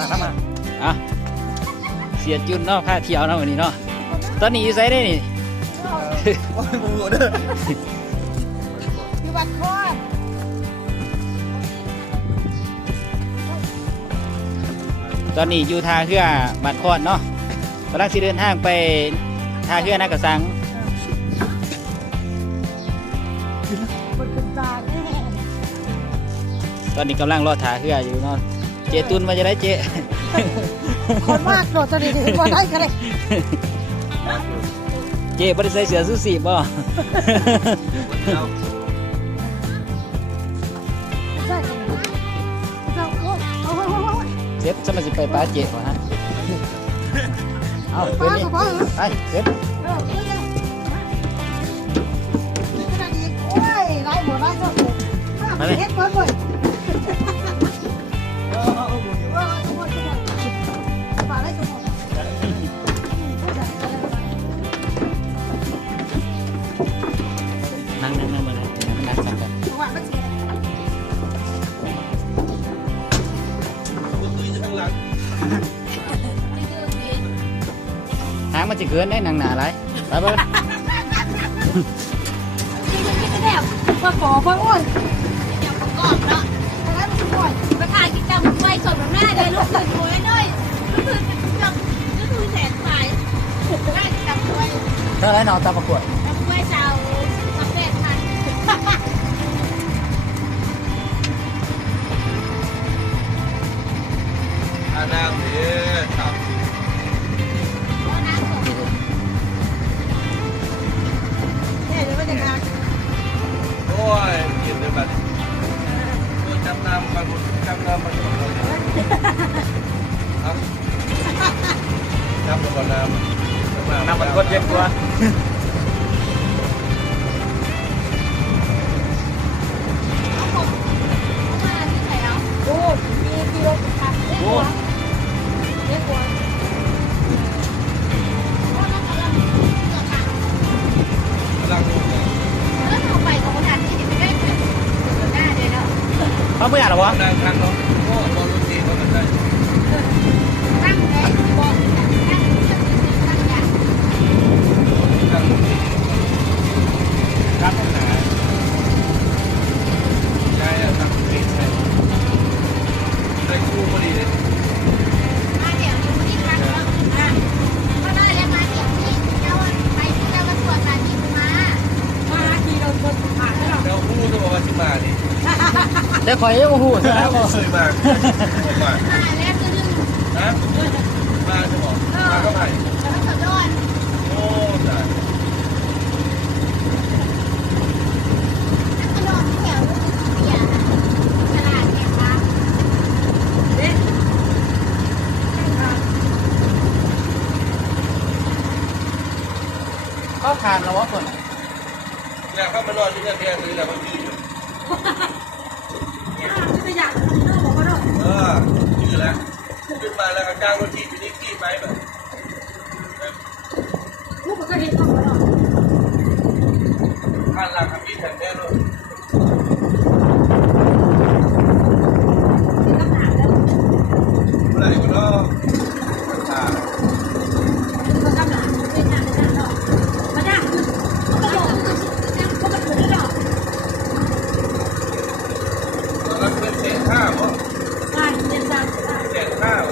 มาอ่ะเสียจุนเนาะพาเที่ยวเนาะวันนี้เนาะตอนนี้อยู่ไสได้นี่ โอ้ยบูเด้อ อยู่บ้านคอด ตอนนี้อยู่ท่าเรือบ้านคอนเนาะกำลังสิเดินทางไปท่าเรือนักกระสัง บนขึ้นตาแน่ ตอนนี้กำลังรอท่าเรืออยู่เนาะเจตุนมาจะได้เจ คนมากโดดจะดีมาได้กันเลย เจบ่ได้ใส่เสื้อสู้สีบ่ ใช่ครับโอ้ย เจ็บจะมาสิไปป้าเจวะฮะเอาเพื่อนนี่ไปเจ็บ ขนาดนี้โอ้ยไล่หมดไล่ก็ถูกมาเฮ็ดเพิ่มเลยฝาไล่ทุกคน นั่งมาเลยนั่งสั่งกัน จังหวะไม่เสีย หางมันจะเกินได้หนังหนาไรไปไป แบบมาขอพ่ออ้วน เดี๋ยวประกอบเนาะ แล้วทุกคน ประธานกิจกรรมไฟสดแบบหน้าเลยลูกตื่นหัวด้วยก็คือแสนไฟหน้ากิจกรรมไฟ เท่าไรนอนตาประกวด แล้วไฟชาวกาแฟพัน อาน้ำนี่ครับ น้ำสด เนี่ยเดี๋ยวมันจะงาน โอ้ยกินเลยบัดนี้โอ้ยจำน้ำกันหมดจำน้ำมันหมดเลยครับจำกันก่อนน้ำ น้ำมันกดเย็นกว่า มาที่ไหนเอา โอ้มีกิโลกรัม โอ้ เยอะกว่า เพราะนั่นกำลังเกิดทาง กำลังดูเลย แล้วเอาไปของประธานที่เด็กได้เป็นหน้าเลยเนาะ เขาไม่อยากหรอวะ นั่งข้างเนาะโอ้บอลลูนจีนก็ได้ ตั้งเลยบอกตั้งตั้งอย่าง นั่งลูนจีน ครับหนา ใช่ตั้งจีนใช่ได้คู่พอดีเลย มาเดี๋ยวอยู่ที่ครั้งแล้วอ่ะก็ได้แล้วมาเดี๋ยวที่เจ้าไปที่เจ้ามาตรวจสารพิษมา กิโลกรัมผ่านแล้ว เดี๋ยวคู่จะบอกว่าชิมานี่ เดี๋ยวคอยโอ้โหซะแล้ว เคยมามา มาแล้วคือดึง ฮะมาจะบอกมาก็ไป แล้วก็โดน โอ้ตาย แล้วก็โดนแถวเสียตลาดเนี่ยค่ะ ก็ทานแล้ววะคน อยากเข้ามานอนที่นี่เพียงนี้แหละมันยืนอยู่ ไม่อยากเลิกบอกว่าเลิก ยืนแล้วขึ้นมาแล้วก็จ้างรถที่อยู่นี่ขี่ไปแบบ ลูกมันก็เห็นเขาแล้ว ข้างหลังกับพี่แทนแน่เลย เป็นขนาดแล้ว เมื่อไหร่ก็ต้องตา มันกำลังเป็นงานเป็นงานหรอกมันยากคือมันก็บอกก็มันถือได้หรอก ตอนนั้นเป็นเศษข้าว ใช่เรียนจานได้ เศษข้าว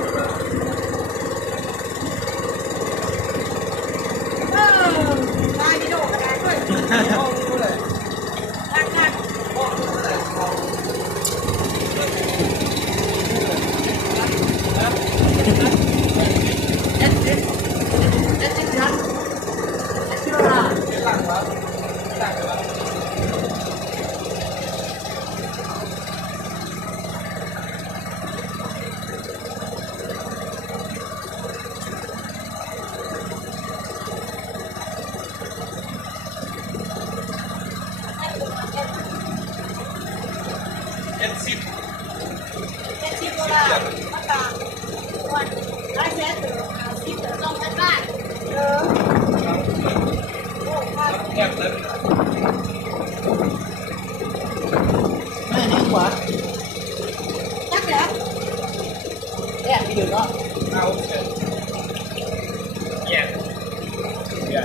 ค่ที่อยู่เนาะ เอาเนี่ยเนี่ยเนี่ย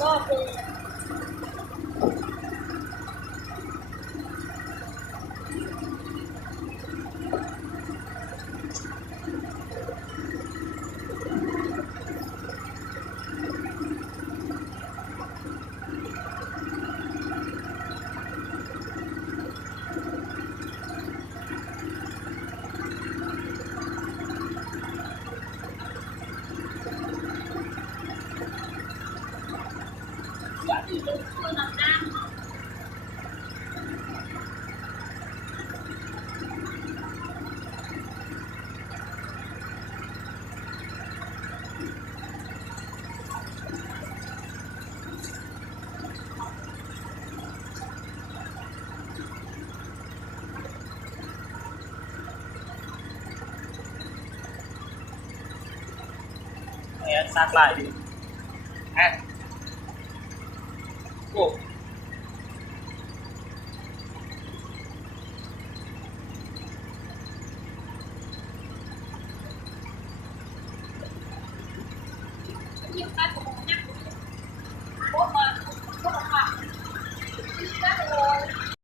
ก็คือ เนี่ยซักลายดิฮะโอ้ ที่คัด